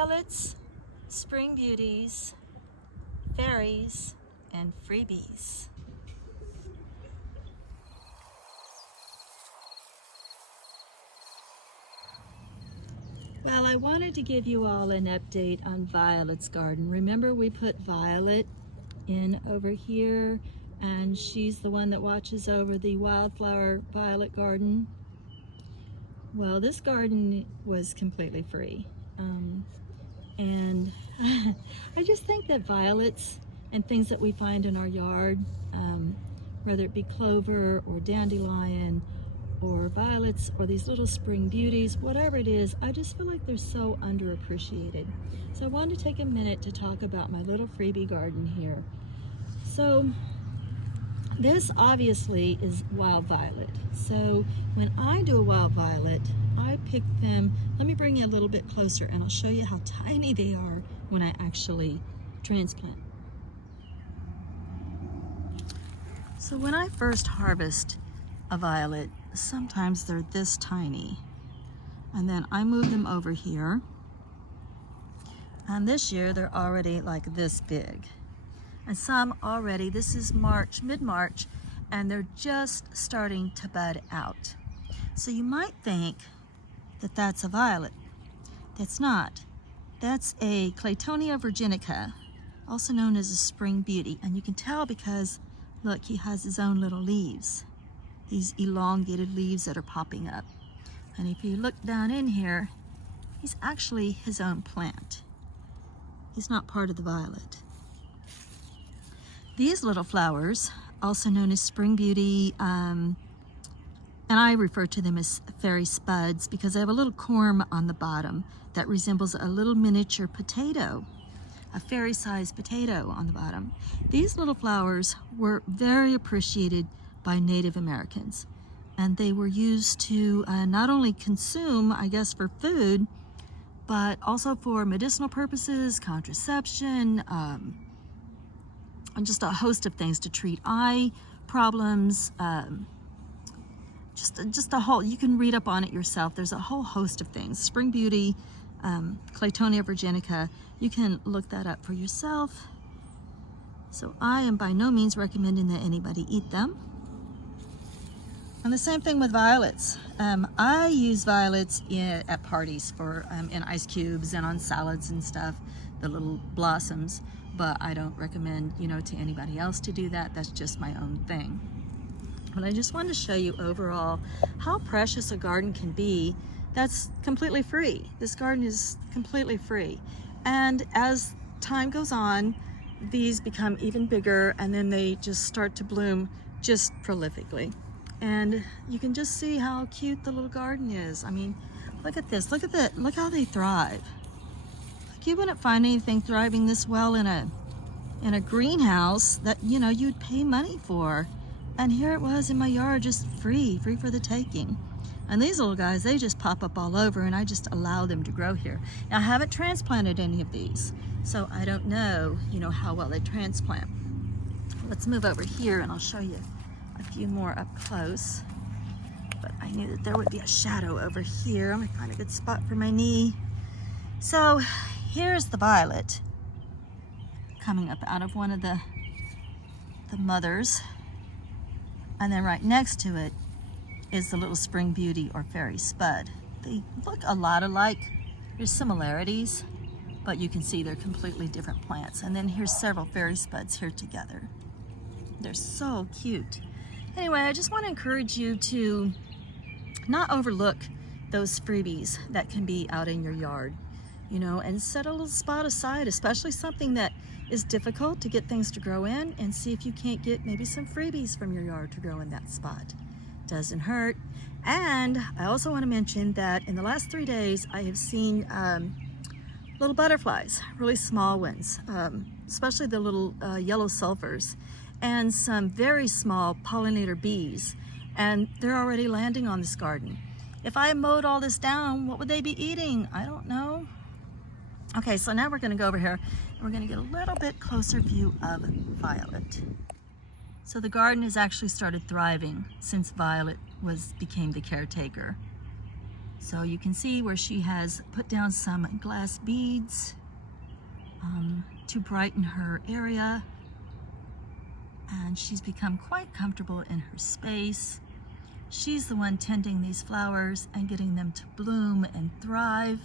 violets, spring beauties, fairies, and freebies. Well, I wanted to give you all an update on Violet's garden. Remember, we put Violet in over here, and she's the one that watches over the wildflower violet garden. Well, this garden was completely free. And I just think that violets and things that we find in our yard, whether it be clover or dandelion or violets or these little spring beauties, whatever it is, I just feel like they're so underappreciated. So I wanted to take a minute to talk about my little freebie garden here. So this obviously is wild violet. So when I do a wild violet, I pick them, let me bring you a little bit closer and I'll show you how tiny they are when I actually transplant. So when I first harvest a violet, sometimes they're this tiny. And then I move them over here. And this year they're already like this big. And some already, this is March, mid-March, and they're just starting to bud out. So you might think that that's a violet. That's not. That's a Claytonia virginica, also known as a spring beauty. And you can tell because, look, he has his own little leaves. These elongated leaves that are popping up. And if you look down in here, he's actually his own plant. He's not part of the violet. These little flowers, also known as spring beauty, and I refer to them as fairy spuds because they have a little corm on the bottom that resembles a little miniature potato, a fairy-sized potato on the bottom. These little flowers were very appreciated by Native Americans, and they were used to not only consume, I guess, for food, but also for medicinal purposes, contraception, and just a host of things to treat eye problems, just a whole, you can read up on it yourself. There's a whole host of things. Spring beauty, Claytonia virginica, you can look that up for yourself. So I am by no means recommending that anybody eat them. And the same thing with violets. I use violets at parties for in ice cubes and on salads and stuff, the little blossoms. But I don't recommend, to anybody else to do that. That's just my own thing. But I just wanted to show you overall how precious a garden can be that's completely free. This garden is completely free. And as time goes on, these become even bigger and then they just start to bloom just prolifically. And you can just see how cute the little garden is. I mean, look at this, look at that, look how they thrive. You wouldn't find anything thriving this well in a greenhouse that you'd pay money for, and here it was in my yard, just free for the taking. And these little guys, they just pop up all over, and I just allow them to grow here. Now I haven't transplanted any of these, so I don't know how well they transplant. Let's move over here and I'll show you a few more up close. But I knew that there would be a shadow over here. I'm gonna find a good spot for my knee. So here's the violet coming up out of one of the mothers. And then right next to it is the little spring beauty or fairy spud. They look a lot alike. There's similarities, but you can see they're completely different plants. And then here's several fairy spuds here together. They're so cute. Anyway, I just want to encourage you to not overlook those freebies that can be out in your yard. And set a little spot aside, especially something that is difficult to get things to grow in, and see if you can't get maybe some freebies from your yard to grow in that spot. Doesn't hurt. And I also want to mention that in the last 3 days, I have seen little butterflies, really small ones, especially the little yellow sulfurs, and some very small pollinator bees, and they're already landing on this garden. If I mowed all this down, what would they be eating? I don't know. Okay, so now we're going to go over here and we're going to get a little bit closer view of Violet. So the garden has actually started thriving since Violet became the caretaker. So you can see where she has put down some glass beads to brighten her area. And she's become quite comfortable in her space. She's the one tending these flowers and getting them to bloom and thrive.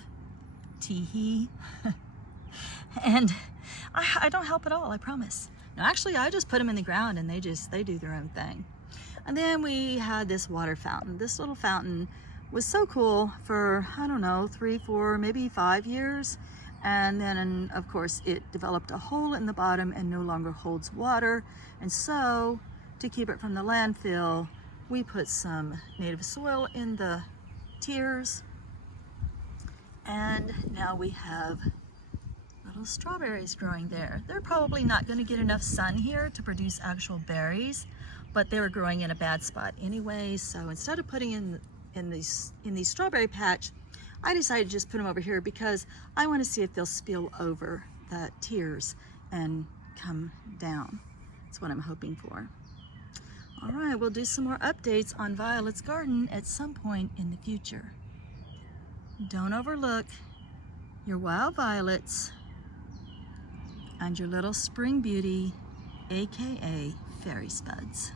Tee-hee. And I don't help at all, I promise. No, actually, I just put them in the ground and they do their own thing. And then we had this water fountain. This little fountain was so cool for, I don't know, 3, 4, maybe 5 years. And then, of course, it developed a hole in the bottom and no longer holds water. And so, to keep it from the landfill, we put some native soil in the tiers. And now we have little strawberries growing there. They're probably not going to get enough sun here to produce actual berries, but they were growing in a bad spot anyway. So instead of putting in these strawberry patch, I decided to just put them over here because I want to see if they'll spill over the tiers and come down. That's what I'm hoping for. All right, we'll do some more updates on Violet's garden at some point in the future. Don't overlook your wild violets and your little spring beauty, aka fairy spuds.